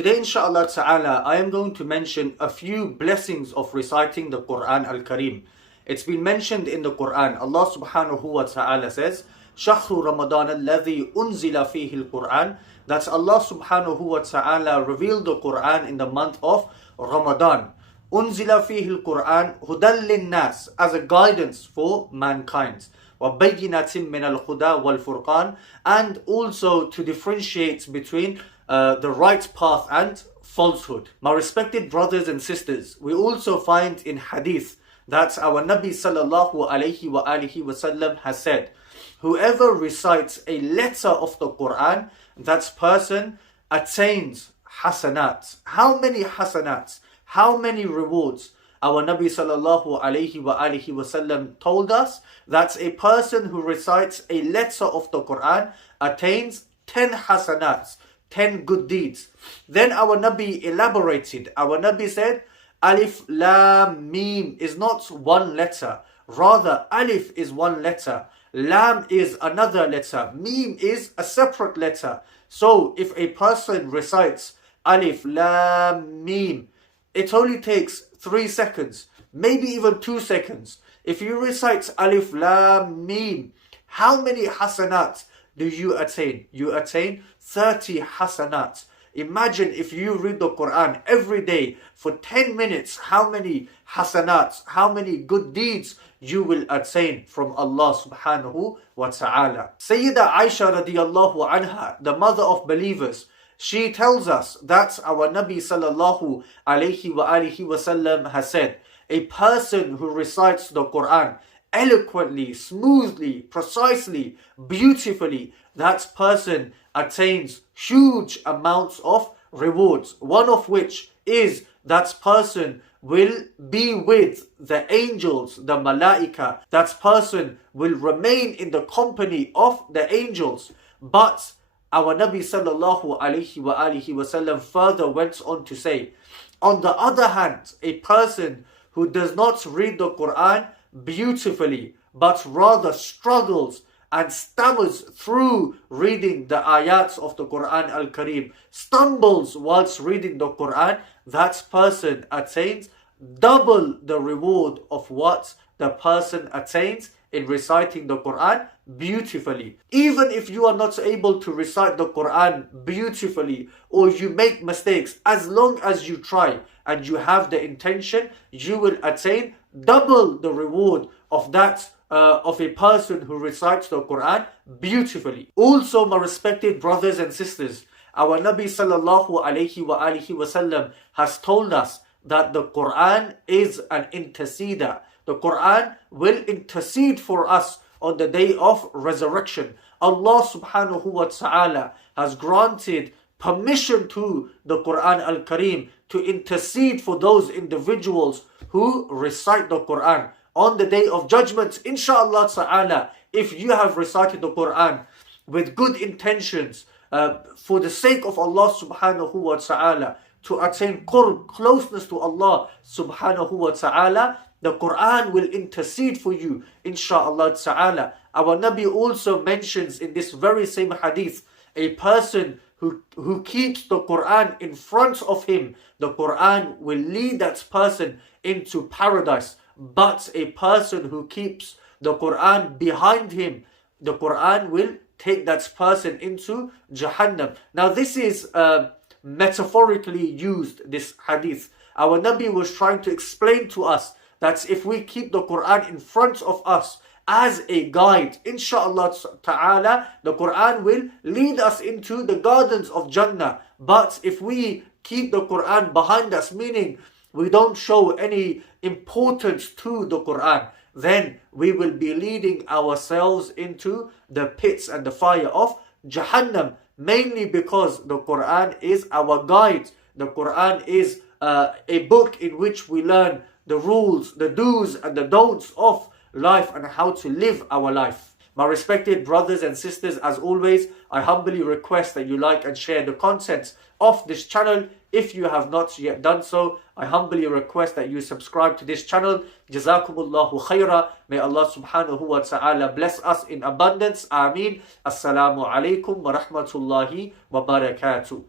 Today, inshallah ta'ala, I am going to mention a few blessings of reciting the Quran al-Kareem. It's been mentioned in the Quran. Allah subhanahu wa ta'ala says, شَهْرُ رَمَضَانَ الَّذِي أُنزِلَ فِيهِ الْقُرْآنِ. That's Allah subhanahu wa ta'ala revealed the Quran in the month of Ramadan. أُنزِلَ فِيهِ الْقُرْآنِ هُدًى لِلنَّاسِ, as a guidance for mankind. وَبَيِّنَةٍ مِّنَ الْهُدَى وَالْفُرْقَانِ, and also to differentiate between the right path and falsehood. My respected brothers and sisters, we also find in hadith that our Nabi sallallahu alayhi wa alihi wasallam has said, whoever recites a letter of the Quran, that person attains hasanat. How many hasanats? How many rewards? Our Nabi sallallahu alayhi wa alihi wasallam told us that a person who recites a letter of the Quran attains 10 hasanats, 10 good deeds. Then our Nabi elaborated. Our Nabi said, Alif Lam Mim is not one letter. Rather, Alif is one letter. Lam is another letter. Mim is a separate letter. So if a person recites Alif Lam Mim, it only takes 3 seconds, maybe even 2 seconds. If you recite Alif Lam Mim, how many hasanats do you attain? You attain 30 hasanats. Imagine if you read the Quran every day for 10 minutes, how many hasanats, how many good deeds you will attain from Allah subhanahu wa ta'ala. Sayyida Aisha radiyallahu anha, the mother of believers, she tells us that our Nabi sallallahu alayhi wa alihi wasallam has said, a person who recites the Quran eloquently, smoothly, precisely, beautifully, that person attains huge amounts of rewards. One of which is that person will be with the angels, the malaika. That person will remain in the company of the angels. But our Nabi sallallahu alayhi wa alihi wasallam further went on to say, on the other hand, a person who does not read the Quran beautifully, but rather struggles and stammers through reading the ayats of the Quran al-Kareem, stumbles whilst reading the Quran, that person attains double the reward of what the person attains in reciting the Quran beautifully. Even if you are not able to recite the Quran beautifully, or you make mistakes, as long as you try and you have the intention, you will attain double the reward of that of a person who recites the Quran beautifully. Also, my respected brothers and sisters, our Nabi sallallahu alayhi wa alihi wasallam has told us that the Quran is an interceder. The Quran will intercede for us on the day of resurrection. Allah subhanahu wa ta'ala has granted permission to the Quran al-Kareem to intercede for those individuals who recite the Quran. On the day of judgment, inshallah ta'ala, if you have recited the Quran with good intentions, for the sake of Allah subhanahu wa ta'ala, to attain qurb, closeness to Allah subhanahu wa ta'ala, the Quran will intercede for you, inshallah ta'ala. Our Nabi also mentions in this very same hadith, a person who keeps the Quran in front of him, the Quran will lead that person into paradise. But a person who keeps the Quran behind him, the Quran will take that person into Jahannam. Now this is metaphorically used, this hadith. Our Nabi was trying to explain to us that if we keep the Quran in front of us as a guide, inshallah ta'ala, the Quran will lead us into the gardens of Jannah. But if we keep the Quran behind us, meaning we don't show any importance to the Quran, then we will be leading ourselves into the pits and the fire of Jahannam, mainly because the Quran is our guide. The Quran is a book in which we learn the rules, the do's and the don'ts of life and how to live our life. My respected brothers and sisters, as always, I humbly request that you like and share the content of this channel. If you have not yet done so, I humbly request that you subscribe to this channel. Jazakumullahu khaira. May Allah subhanahu wa ta'ala bless us in abundance. Ameen. Assalamu alaikum wa rahmatullahi wa barakatuh.